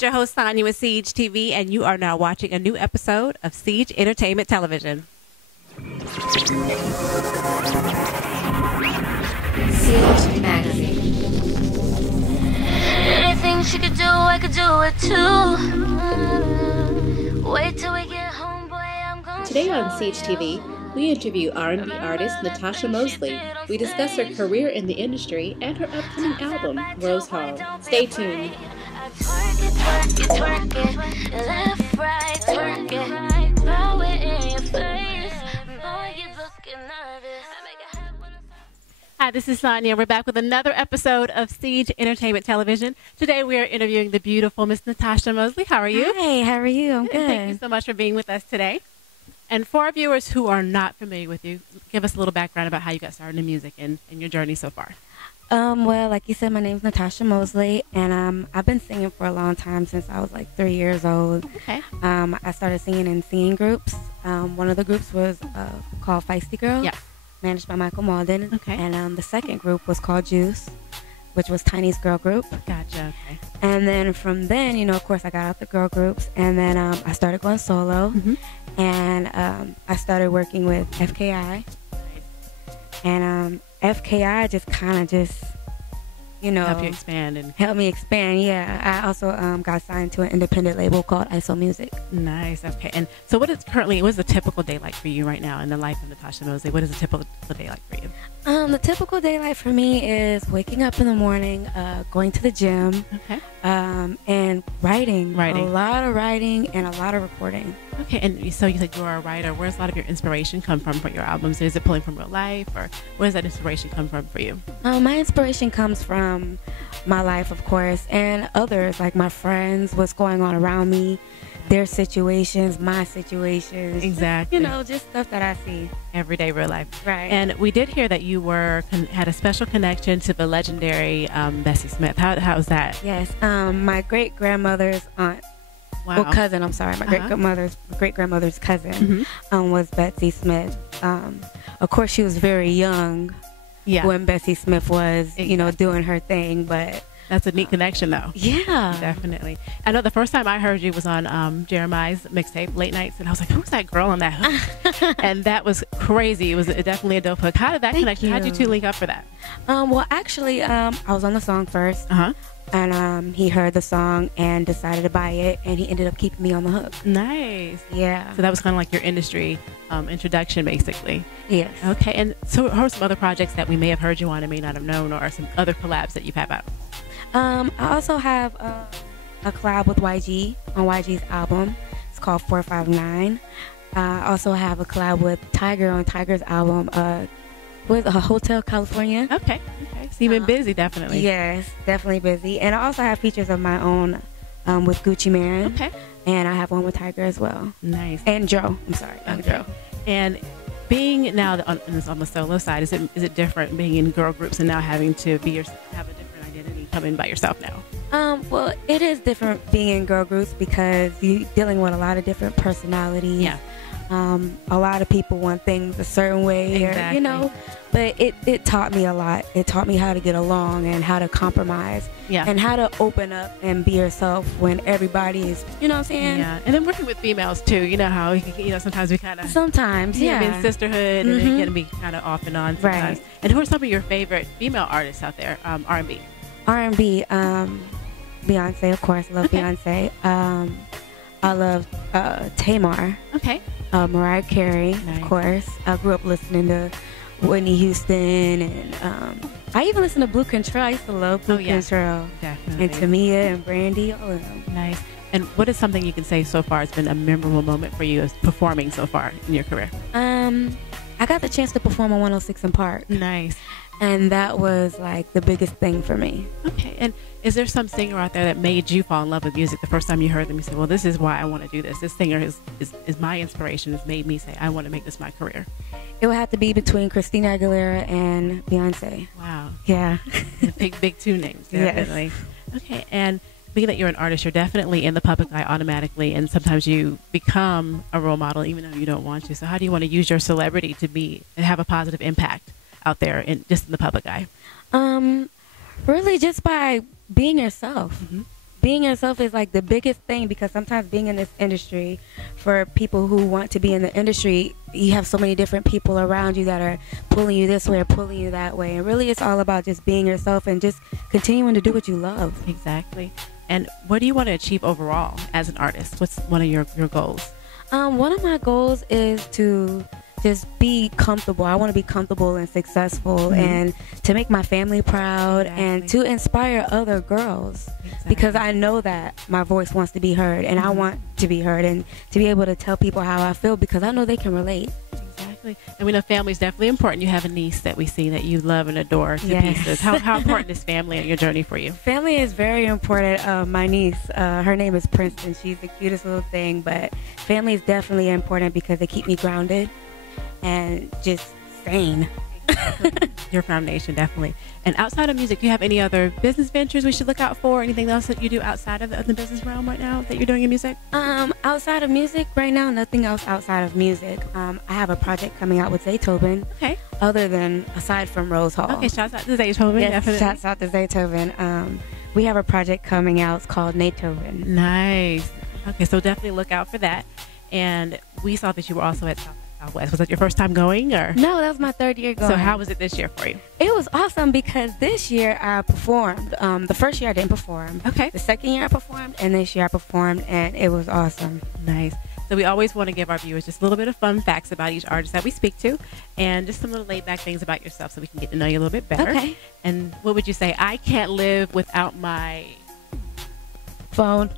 It's your host, Sonia with Siege TV, and you are now watching a new episode of Siege Entertainment Television. Siege Magazine. Anything she could do, I could do it too. Wait till we get home, boy, I'm gonna. Today on Siege TV, we interview R&B artist Natasha Mosley. We discuss her career in the industry and her upcoming album, Rose Hall. Stay tuned. Twerk it, twerk it, twerk it, left, right, twerk it, throw it in your face, boy, you looking nervous. Hi, this is Sonia. We're back with another episode of Siege Entertainment Television. Today we are interviewing the beautiful Miss Natasha Mosley. How are you? Hey, how are you? I'm good. Thank you so much for being with us today. And for our viewers who are not familiar with you, give us a little background about how you got started in music and your journey so far. Well, like you said, my name's Natasha Mosley, and I've been singing for a long time, since I was like 3 years old. Okay. I started singing in singing groups. One of the groups was called Feisty Girl, Yeah. managed by Michael Malden. Okay. And the second group was called Juice, which was Tiny's girl group. Gotcha. Okay. And then from then, of course, I got out the girl groups, and then I started going solo, and I started working with FKI. And FKI just kind of Help you expand and helped me expand. Yeah, I also got signed to an independent label called ISO Music. nice. Okay. And so what is a typical day like for you right now in the life of Natasha Mosley? What is a typical day like for you? The typical daylight for me is waking up in the morning, going to the gym, Okay. and writing. Writing. A lot of writing and a lot of recording. Okay. And so you said you are a writer. Where's a lot of your inspiration come from for your albums? Is it pulling from real life, or where does that inspiration come from for you? My inspiration comes from my life, of course, and others, like my friends, what's going on around me, their situations, my situations. Exactly. Just stuff that I see. Everyday real life. Right. And we did hear that you had a special connection to the legendary Bessie Smith. How's that? Yes. My great-grandmother's aunt. Wow. Well, cousin, I'm sorry. My great-grandmother's cousin was Betsy Smith. Of course, she was very young Yeah. when Bessie Smith was, Exactly. doing her thing, but That's a neat connection, though. yeah. Definitely. I know the first time I heard you was on Jeremiah's mixtape, Late Nights, and I was like, who's that girl on that hook? And that was crazy. It was definitely a dope hook. How did that Thank connection? How did you you. two link up for that? Well, actually, I was on the song first, Uh-huh. and he heard the song and decided to buy it, and he ended up keeping me on the hook. Nice. Yeah. So that was kind of like your industry introduction, basically. Yes. Okay. And so what are some other projects that we may have heard you on and may not have known, or some other collabs that you've had out? I also have a collab with YG on YG's album. It's called 459. I also have a collab with Tiger on Tiger's album, with Hotel California. Okay. Okay. So you've been busy, definitely. Yes, definitely busy. And I also have features of my own with Gucci Mane. Okay. And I have one with Tiger as well. Nice. And Joe. I'm sorry. And Okay. Joe. And being now on the solo side, is it different being in girl groups and now having to have a different identity, coming by yourself now? Well, it is different being in girl groups because you're dealing with a lot of different personalities. Yeah. A lot of people want things a certain way, Exactly. or, but it taught me a lot. It taught me how to get along and how to compromise, Yeah. and how to open up and be yourself when everybody is, what I'm saying? Yeah. And then working with females too. You know how sometimes we kind of Sometimes, be yeah. in sisterhood, and it can be kind of off and on sometimes. Right. And who are some of your favorite female artists out there? R&B. R&B, Beyonce, of course. I love Beyonce. I love Tamar. Okay. Mariah Carey, Nice. of course. I grew up listening to Whitney Houston, and I even listened to Blue Control. I used to love Blue Control. Definitely. And Tamia and Brandy, all of them. Nice. And what is something you can say so far has been a memorable moment for you as performing so far in your career? I got the chance to perform on 106 in Park, Nice. and that was like the biggest thing for me. Okay. And is there some singer out there that made you fall in love with music the first time you heard them? You said, well, this is why I want to do this. This singer is my inspiration. Has made me say, I want to make this my career. It would have to be between Christina Aguilera and Beyonce. Wow. Yeah. big two names, Yes. definitely. Okay. And being that you're an artist, you're definitely in the public eye automatically, and sometimes you become a role model even though you don't want to. So how do you want to use your celebrity to have a positive impact out there just in the public eye? Really just by being yourself. being yourself is like the biggest thing, because sometimes being in this industry, for people who want to be in the industry, you have so many different people around you that are pulling you this way or pulling you that way. And really it's all about just being yourself and just continuing to do what you love. Exactly. And what do you want to achieve overall as an artist? What's one of your goals? One of my goals is to just be comfortable. I want to be comfortable and successful, and to make my family proud, and to inspire other girls, because I know that my voice wants to be heard, and I want to be heard, and to be able to tell people how I feel, because I know they can relate. Exactly. And we know family is definitely important. You have a niece that we see that you love and adore to pieces. How important is family in your journey for you? Family is very important. My niece, her name is Princeton. She's the cutest little thing, but family is definitely important because they keep me grounded and just sane. Your foundation, definitely. And outside of music, do you have any other business ventures we should look out for? Anything else that you do outside of the business realm right now that you're doing in music? Outside of music right now, nothing else outside of music. I have a project coming out with Zaytoven. Okay. Aside from Rose Hall. Okay, shouts out to Zaytoven. Yes, definitely. shouts out to Zaytoven. We have a project coming out. It's called Natoven. Nice. Okay, so definitely look out for that. And we saw that you were also at Southwest. Was that your first time going, or? No, that was my third year going. So how was it this year for you? It was awesome because this year I performed. The first year I didn't perform. Okay. The second year I performed, and this year I performed, and it was awesome. Nice. So we always want to give our viewers just a little bit of fun facts about each artist that we speak to, and just some little laid-back things about yourself so we can get to know you a little bit better. Okay. And what would you say? I can't live without my Phone.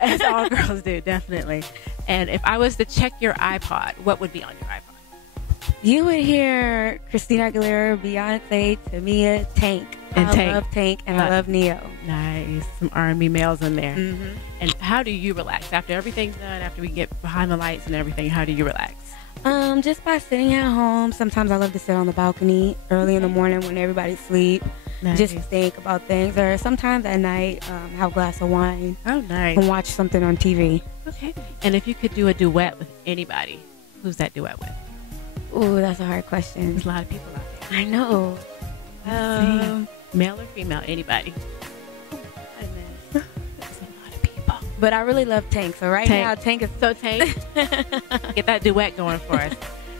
As all girls do, definitely. And if I was to check your iPod, what would be on your iPod? You would hear Christina Aguilera, Beyonce, Tamia, Tank. And I love Tank, and I love Neo. Nice. Some R&B males in there. And how do you relax? After everything's done, after we get behind the lights and everything, how do you relax? Just by sitting at home. Sometimes I love to sit on the balcony early in the morning when everybody's asleep. Nice. Just think about things. Or sometimes at night, have a glass of wine. Oh, nice. And watch something on TV. Okay. And if you could do a duet with anybody, who's that duet with? Ooh, that's a hard question. There's a lot of people out there. I know. Male or female, anybody? There's a lot of people. But I really love Tank. So now, Tank is... So Tank, get that duet going for us.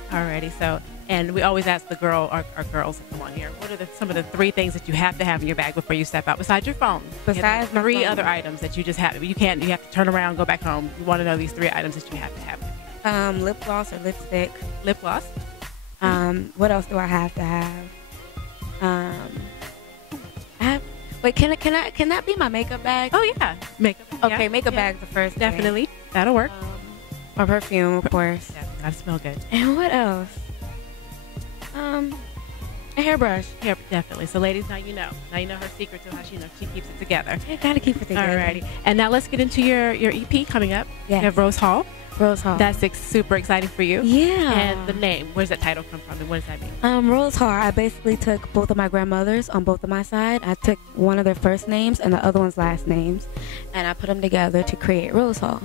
Alrighty, so... And we always ask our girls to come on here. What are some of the 3 things that you have to have in your bag before you step out, besides your phone? Besides my 3 phone. other items that you just have. You have to turn around, go back home. You want to know these 3 items that you have to have. Lip gloss or lipstick. Lip gloss. What else do I have to have? Wait, can that be my makeup bag? Oh yeah, makeup. Okay, makeup bag's the first. Definitely, that'll work. My perfume, of course. Yeah, gotta smell good. And what else? A hairbrush. Yeah, definitely. So, ladies, now you know her secret to how she keeps it together. You gotta keep it together. Alrighty. And now let's get into your EP coming up. Yes. You have Rose Hall. Rose Hall. That's super exciting for you. Yeah. And the name, where's that title come from, and what does that mean? Rose Hall. I basically took both of my grandmothers on both of my side. I took one of their first names and the other one's last names, and I put them together to create Rose Hall.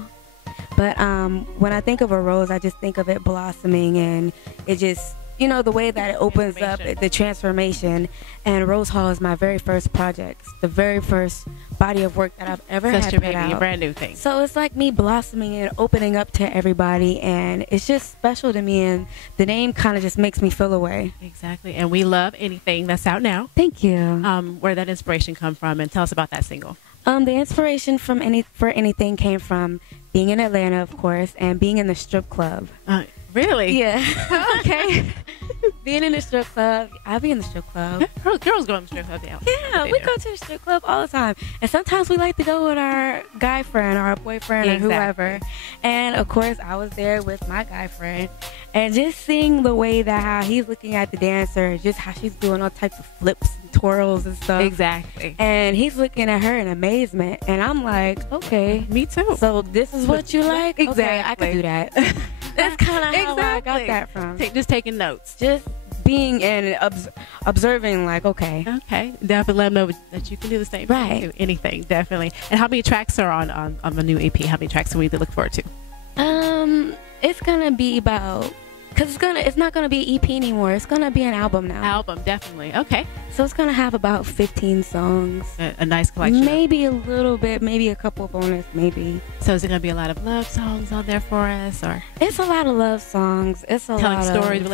But when I think of a rose, I just think of it blossoming, and it just, the way that it opens up, the transformation. And Rose Hall is my very first project, the very first body of work that I've ever had your put out. Your brand new thing. So it's like me blossoming and opening up to everybody, and it's just special to me, and the name kind of just makes me feel away. Exactly. And we love anything that's out now. Thank you. Where that inspiration come from, and tell us about that single. The inspiration for anything came from being in Atlanta, of course, and being in the strip club. Really? Yeah. Okay. Being in the strip club. I'll be in the strip club. Girls go in the strip club. Yeah, we go to the strip club all the time. And sometimes we like to go with our guy friend or our boyfriend or whoever. And, of course, I was there with my guy friend. And just seeing the way that how he's looking at the dancer, just how she's doing all types of flips and twirls and stuff. Exactly. And he's looking at her in amazement. And I'm like, okay. Me too. So this is what you like? Exactly. Okay, I could do that. That's kind of how I got that from. Just taking notes. Just being and observing, like, okay. Okay. Definitely let them know that you can do the same thing. Right. Do anything, definitely. And how many tracks are on the new EP? How many tracks can we look forward to? It's going to be about Because it's not gonna be EP anymore. It's gonna be an album now. Album, definitely. Okay. So it's gonna have about 15 songs. A nice collection. Maybe a little bit, maybe a couple bonus, maybe. So is it gonna be a lot of love songs on there for us, or It's a lot of love songs. It's a telling lot stories, of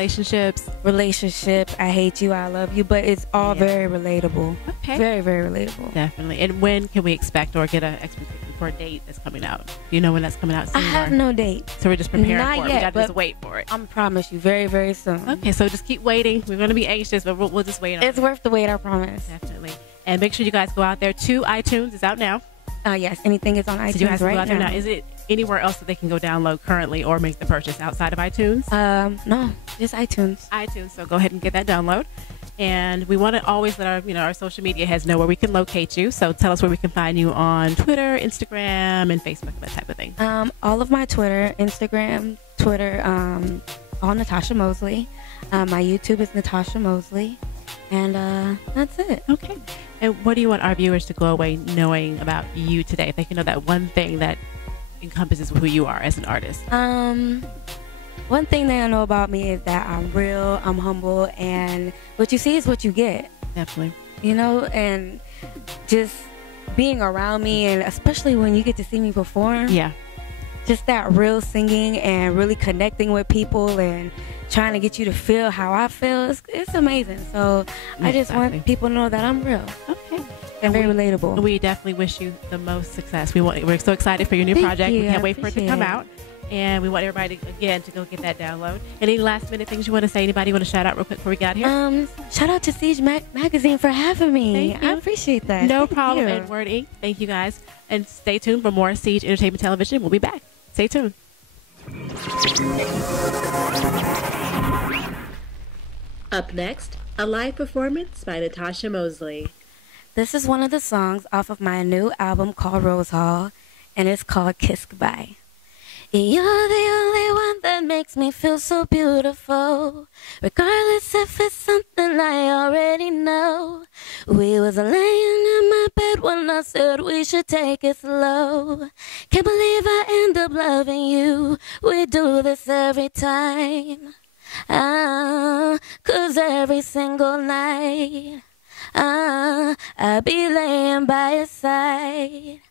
relationships? I hate you, I love you, but it's all very relatable. Okay. Very, very relatable. Definitely. And when can we expect or get an expectation for a date that's coming out? Do you know when that's coming out soon? I have no date. So we're just preparing Not for it. yet, We gotta just but wait for it. I promise you, very, very soon. Okay, so just keep waiting. We're gonna be anxious, but we'll just wait on It's it. worth the wait, I promise. Definitely. And make sure you guys go out there to iTunes. It's out now. Yes, anything is on iTunes So you guys can go right out there now. now. Is it anywhere else that they can go download currently or make the purchase outside of iTunes? No, just iTunes. iTunes. So go ahead and get that download. And we want to always let our social media heads know where we can locate you. So tell us where we can find you on Twitter, Instagram, and Facebook, that type of thing. All of my Twitter, Instagram, all Natasha Mosley. My YouTube is Natasha Mosley. And that's it. Okay. And what do you want our viewers to go away knowing about you today? If they can know that one thing that encompasses who you are as an artist. One thing they know about me is that I'm real, I'm humble, and what you see is what you get. Definitely. You know, and just being around me, and especially when you get to see me perform. Yeah. Just that real singing and really connecting with people and trying to get you to feel how I feel. It's amazing. So I just want people to know that I'm real. Okay. And very relatable. We definitely wish you the most success. We're so excited for your new project. We can't wait for it to come out. And we want everybody, again, to go get that download. Any last minute things you want to say? Anybody want to shout out real quick before we got here? Shout out to Siege Magazine for having me. Thank you. I appreciate that. No Thank problem. you. And Word Inc. Thank you guys. And stay tuned for more Siege Entertainment Television. We'll be back. Stay tuned. Up next, a live performance by Natasha Mosley. This is one of the songs off of my new album called Rose Hall, and it's called Kiss Goodbye. You're the only one that makes me feel so beautiful, regardless if it's something I already know. We was laying in my bed when I said we should take it slow. Can't believe I end up loving you. We do this every time. 'Cause every single night I be laying by your side.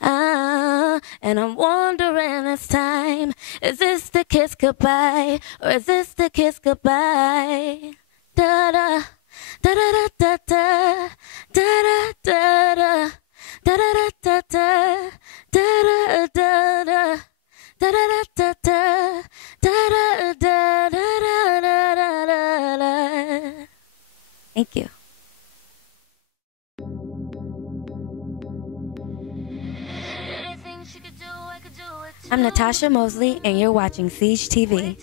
And I'm wondering this time, is this the kiss goodbye, or is this the kiss goodbye? Da da da da da da da da da da da da da da da da da. Da da da da da da da da da da da. Thank you. I'm Natasha Mosley, and you're watching Siege TV.